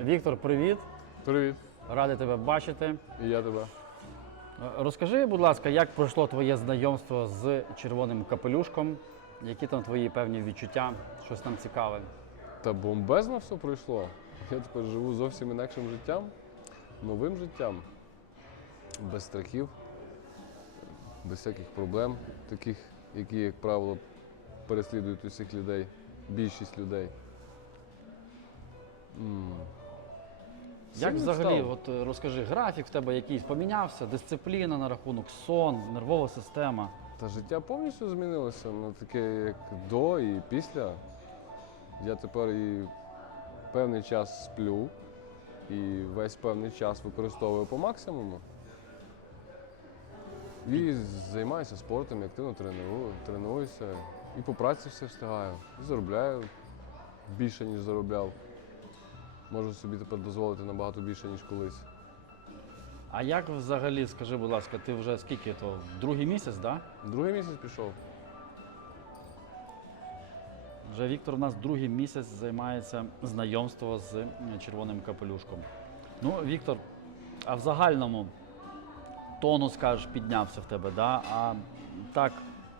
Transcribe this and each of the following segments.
Віктор, привіт. Привіт, Радий тебе бачити. і я тебе. Е, Розкажи, будь ласка, як пройшло твоє знайомство з червоним капелюшком? Які там твої певні відчуття? Щось там цікаве? Та бомбезно все пройшло. Я тепер живу зовсім інакшим життям, новим життям, без страхів, без всяких проблем, таких, які, як правило, переслідують усіх людей, більшість людей. М. Як взагалі, от е, розкажи, графік в тебе якийсь помінявся, дисципліна на рахунок, сон, нервова система. Та життя повністю змінилося на таке, як до і після. Я тепер і певний час сплю, і весь певний час використовую по максимуму. І займаюся спортом, активно треную, тренуюся. І по праці все встигаю. І заробляю більше, ніж заробляв. Можу собі тепер дозволити набагато більше, ніж колись. А як взагалі, скажи, будь ласка, ти вже скільки то? Другий місяць, да? Другий місяць пішов. Вже Віктор у нас другий місяць займається знайомством з червоним капелюшком. Ну, Віктор, а в загальному тонус, кажеш, піднявся в тебе, да? а так,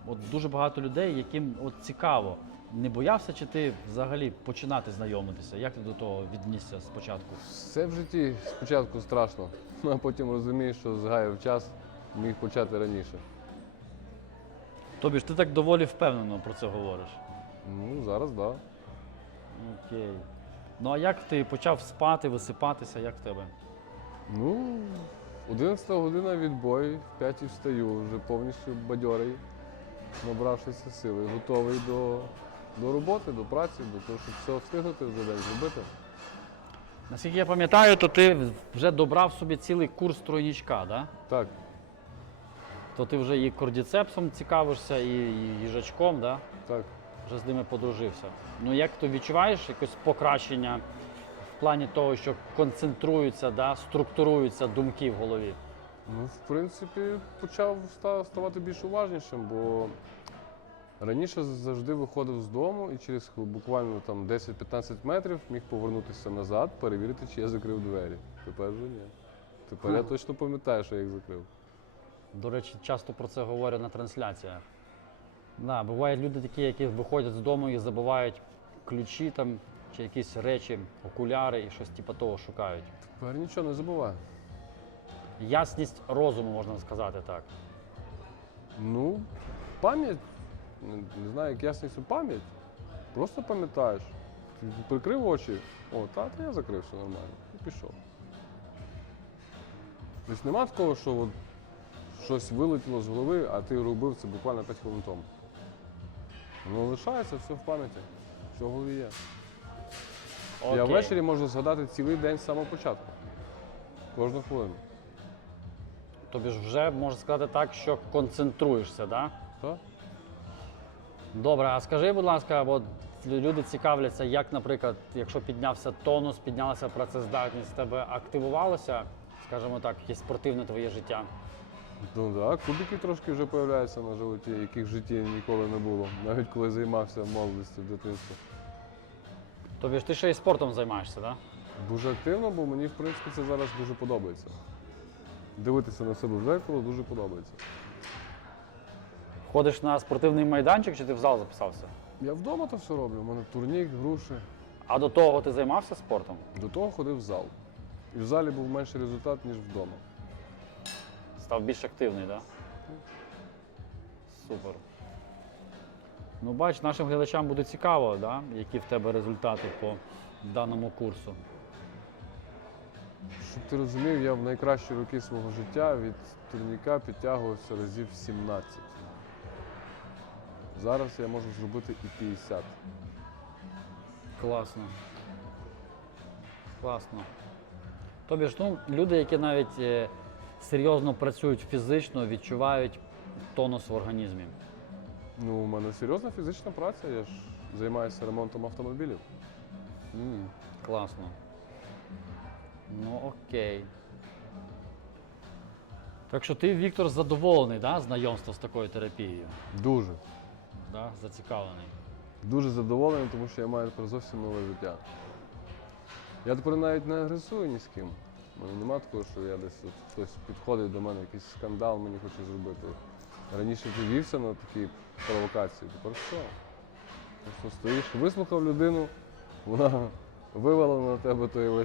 от дуже багато людей, яким от цікаво, не боявся чи ти взагалі починати знайомитися? Як ти до того віднісся спочатку? Все в житті спочатку страшно, а потім розумієш, що згаяв час, міг почати раніше. Тобі ж ти так доволі впевнено про це говориш. Ну, зараз так. Да. Окей. Ну а як ти почав спати, висипатися, як в тебе? Ну, 11 година відбой, в 5 встаю, вже повністю бадьорий, набравшися сили, готовий до, до роботи, до праці, до того, щоб все встигнути за день зробити. Наскільки я пам'ятаю, то ти вже добрав собі цілий курс тройнічка, да? Так, То ти вже і кордіцепсом цікавишся, і, і їжачком, да? так. вже з ними подружився. Ну як ти відчуваєш якось покращення в плані того, що концентруються, да, структуруються думки в голові? Ну, в принципі, почав ставати більш уважнішим, бо раніше завжди виходив з дому і через буквально там 10-15 метрів міг повернутися назад, перевірити, чи я закрив двері. Тепер вже ні. Тепер я точно пам'ятаю, що я їх закрив. До речі, часто про це говорять на трансляціях. Да, бувають люди такі, які виходять з дому і забувають ключі там, чи якісь речі, окуляри і щось типу того шукають. Тепер нічого не забуваю. Ясність розуму, можна сказати так. Ну, пам'ять, не, не знаю, як ясність у пам'ять. Просто пам'ятаєш. Прикрив очі, о, та, та я закрив, все нормально. І пішов. Тобто нема такого, що от щось вилетіло з голови, а ти робив це буквально 5 хвилин тому. Воно лишається все в пам'яті, все в голові є. Я ввечері можу згадати цілий день з самого початку. Кожну хвилину. Тобі ж вже можна сказати так, що концентруєшся, да? Так? Добре, а скажи, будь ласка, бо люди цікавляться, як, наприклад, якщо піднявся тонус, піднялася працездатність, тебе активувалося, скажімо так, якесь спортивне твоє життя? Ну так, кубики трошки вже з'являються на животі, яких в житті ніколи не було, навіть коли займався в молодості в дитинстві. Тобі ж ти ще й спортом займаєшся, так? Дуже активно, бо мені в принципі це зараз дуже подобається. Дивитися на себе в зеркало дуже подобається. Ходиш на спортивний майданчик чи ти в зал записався? Я вдома то все роблю, у мене турнік, груші. А до того ти займався спортом? До того ходив в зал. І в залі був менший результат, ніж вдома. Став більш активний, так? Да? Супер. Ну, бач, нашим глядачам буде цікаво, да? які в тебе результати по даному курсу. Щоб ти розумів, я в найкращі роки свого життя від турніка підтягувався разів 17. Зараз я можу зробити і 50. Класно. Класно. Тобі ж ну, люди, які навіть е, серйозно працюють фізично, відчувають тонус в організмі. Ну, у мене серйозна фізична праця, я ж займаюся ремонтом автомобілів. М, класно. Ну окей. Так що ти, Віктор, задоволений да, знайомством з такою терапією? Дуже. Да? Зацікавлений. Дуже задоволений, тому що я маю тепер зовсім нове життя. Я тепер навіть не агресую ні з ким. У мене нема такого, що я десь от, хтось підходить до мене, якийсь скандал мені хоче зробити. Раніше ти вівся на такі провокації, тепер все. Просто стоїш, вислухав людину, вона вивела на тебе той весь